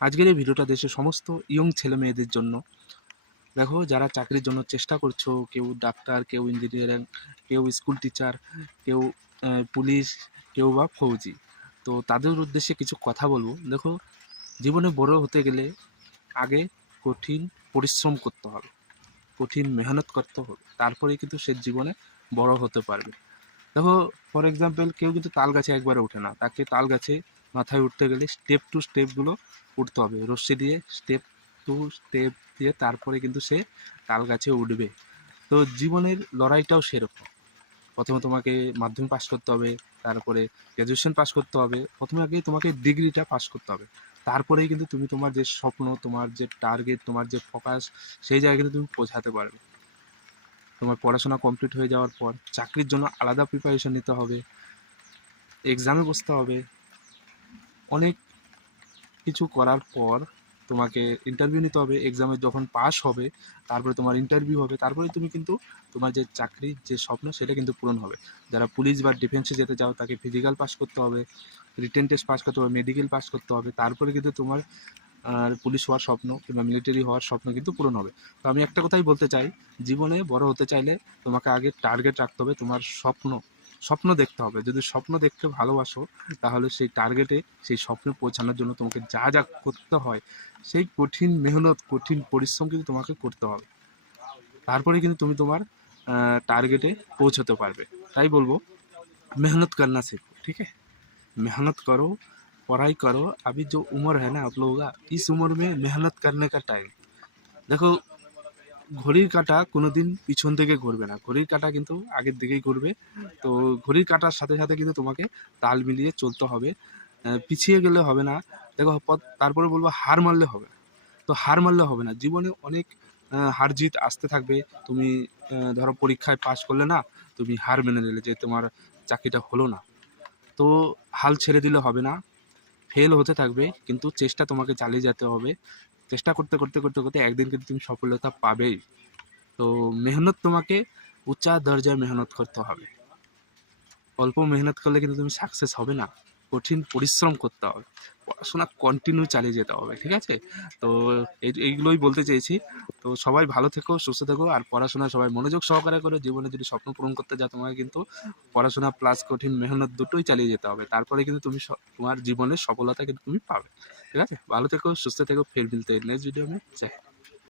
আজকের এই ভিডিওটা দেশের সমস্ত ইয়ং ছেলে মেয়েদের জন্য। দেখো, যারা চাকরির জন্য চেষ্টা করছো, কেউ ডাক্তার, কেউ ইঞ্জিনিয়ারিং, কেউ স্কুল টিচার, কেউ পুলিশ, কেউ বা ফৌজি। তো তাদের উদ্দেশ্যে কিছু কথা বলবো। দেখো, জীবনে বড় হতে গেলে আগে কঠিন পরিশ্রম করতে হবে, কঠিন মেহনত করতে হবে, তারপরেই কিন্তু সে জীবনে বড় হতে পারবে। দেখো, ফর এক্সাম্পল, কেউ কিন্তু তাল গাছে একবারে ওঠে না। তাকে তাল গাছে মাথায় উঠতে গেলে স্টেপ টু স্টেপগুলো উঠতে হবে, রশ্মি দিয়ে স্টেপ টু স্টেপ দিয়ে তারপরে কিন্তু সে তাল গাছে উঠবে। তো জীবনের লড়াইটাও সেরকম। প্রথমে তোমাকে মাধ্যমিক পাস করতে হবে, তারপরে গ্র্যাজুয়েশন পাস করতে হবে, প্রথমে আগে তোমাকে ডিগ্রিটা পাস করতে হবে। তারপরেই কিন্তু তুমি তোমার যে স্বপ্ন, তোমার যে টার্গেট, তোমার যে ফোকাস, সেই জায়গায় কিন্তু তুমি পৌঁছাতে পারবে। তোমার পড়াশোনা কমপ্লিট হয়ে যাওয়ার পর চাকরির জন্য আলাদা প্রিপারেশন নিতে হবে, এক্সামে বসতে হবে, অনেক কিছু করার পর তোমাকে ইন্টারভিউ নিতে হবে। এক্সামে যখন পাস হবে তারপরে তোমার ইন্টারভিউ হবে, তারপরে তুমি কিন্তু তোমার যে চাকরির যে স্বপ্ন সেটা কিন্তু পূরণ হবে। যারা পুলিশ বা ডিফেন্সে যেতে চাও তাকে ফিজিক্যাল পাস করতে হবে, রিটেন টেস্ট পাস করতে হবে, মেডিকেল পাস করতে হবে, তারপরে কিন্তু তোমার পুলিশ হওয়ার স্বপ্ন কিংবা মিলিটারি হওয়ার স্বপ্ন কিন্তু পূরণ হবে। তো আমি একটা কথাই বলতে চাই, জীবনে বড় হতে চাইলে তোমাকে আগে টার্গেট রাখতে হবে, তোমার স্বপ্ন স্বপ্ন দেখতে হবে। যদি স্বপ্ন দেখতে ভালোবাসো তাহলে সেই টার্গেটে, সেই স্বপ্নে পৌঁছানোর জন্য তোমাকে যা যা করতে হয় সেই কঠিন মেহনত, কঠিন পরিশ্রম কিন্তু তোমাকে করতে হবে। তারপরে কিন্তু তুমি তোমার টার্গেটে পৌঁছতে পারবে। তাই বলবো, मेहनत करना सीखो, ठीक है। मेहनत करो, पढ़ाई करो। अभी जो उम्र है ना आप लोगों का, इस उम्र में मेहनत करने का टाइम। দেখো, ঘড়ির কাঁটা কোনোদিন পিছন থেকে ঘুরবে না, ঘড়ির কাঁটা কিন্তু আগের দিকেই ঘুরবে। তো ঘড়ির কাঁটার সাথে সাথে কিন্তু তোমাকে তাল মিলিয়ে চলতে হবে, পিছিয়ে গেলে হবে না। দেখো, তারপরে বলবো হার মারলে হবে না। তো হার মারলে হবে না, জীবনে অনেক হার জিত আসতে থাকবে। তুমি ধরো পরীক্ষায় পাশ করলে না, তুমি হার মেনে নিলে যে তোমার চাকরিটা হলো না, তো হাল ছেড়ে দিলে হবে না। ফেল হতে থাকবে, কিন্তু চেষ্টা তোমাকে চালিয়ে যেতে হবে। চেষ্টা করতে করতে করতে করতে একদিন কিন্তু তুমি সফলতা পাবেই। তো মেহনত তোমাকে উঁচা দরজায় মেহনত করতে হবে। অল্প মেহনত করলে কিন্তু তুমি সাকসেস হবে না, কঠিন পরিশ্রম করতে হবে, পড়াশোনা কন্টিনিউ চালিয়ে যেতে হবে, ঠিক আছে। তো এইগুলোই বলতে চেয়েছি। তো সবাই ভালো থেকো, সুস্থ থেকো, আর পড়াশোনা সবাই মনোযোগ সহকারে করে। জীবনে যদি স্বপ্ন পূরণ করতে যাও, তোমাকে কিন্তু পড়াশোনা প্লাস কঠিন মেহনত দুটোই চালিয়ে যেতে হবে। তারপরে কিন্তু তুমি তোমার জীবনের সফলতা কিন্তু তুমি পাবে, ঠিক আছে। ভালো থেকো, সুস্থ থেকো, ফির মিলতে নেক্সট वीडियो में। जय हिंद।